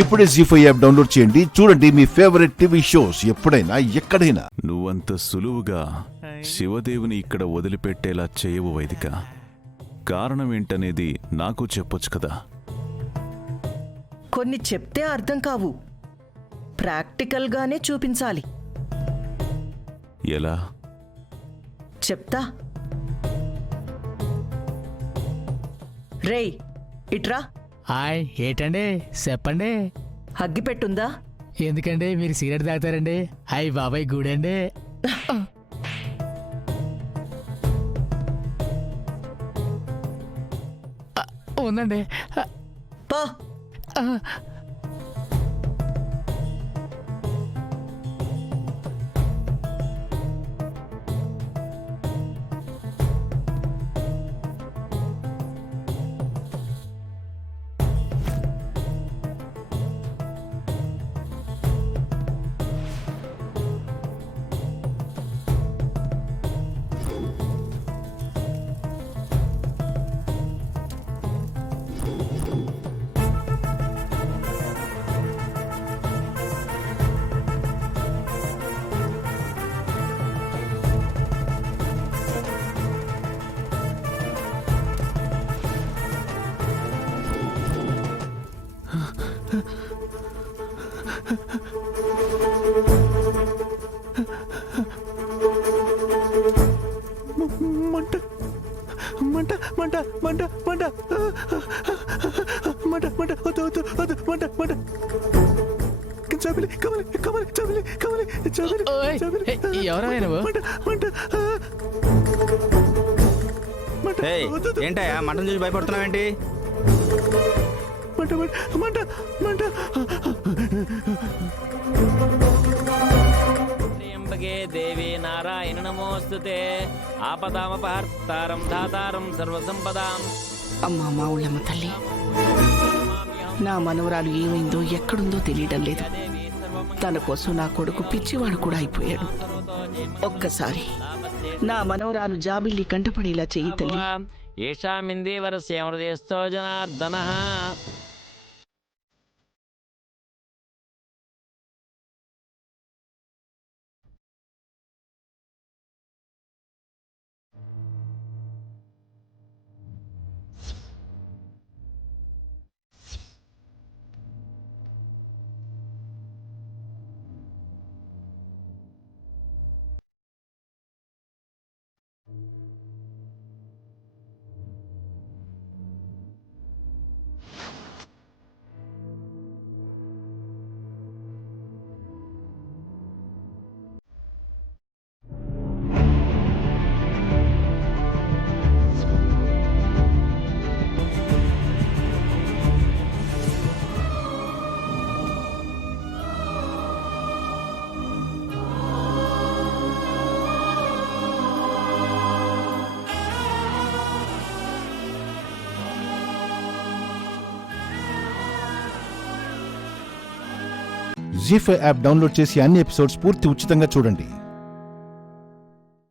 ఇప్పుడే జీ5 app download చేయండి. చూడండి మీ ఫేవరెట్ టీవీ షోస్ ఎప్పుడైనా ఎక్కడైనా. నువ్వంత సులువుగా శివదేవుని ఇక్కడ వదిలిపెట్టేలా చేయవు వైదిక. కారణం ఏంటనేది నాకు చెప్పొచ్చు కదా. కొన్ని చెప్తే అర్థం కావు, ప్రాక్టికల్గానే చూపించాలి. ఎలా? చెప్తా. రేయ్ ఇట్రా. హాయ్, ఏటండి చెప్పండి. అగ్గిపెట్టుందా? ఎందుకండి మీరు సిగరెట్ తాగుతారండి? హాయ్ బాబాయ్ గూడండి. ఉందండి. పా. మంట మంట మంట మంట మంట మంట మంట వద్దు వద్దు వద్దు మంట మంట. ఏంటయ్యా మటన్ చూసి భయపడుతున్నావేంటి? మంట మంట మంట. దేవి నారాయణ నమోస్తుతే ఆపదామపహర్తారం ధాతారం సర్వసంపదాం. అమ్మా మా ఊళ్ళమ్మ తల్లి, నా మనవరాలు ఏమైందో ఎక్కడుందో తెలియడం లేదు. తన కోసం నా కొడుకు పిచ్చివాడు కూడా అయిపోయాడు. ఒక్కసారి నా మనవరాలు జాబిల్లి కంటపడేలా చెయ్యి తల్లి. ఏషామిందేవరస్య హృదయస్థో జనార్దనః. జీ5 యాప్ డౌన్లోడ్ చేసి అన్ని ఎపిసోడ్స్ పూర్తి ఉచితంగా చూడండి.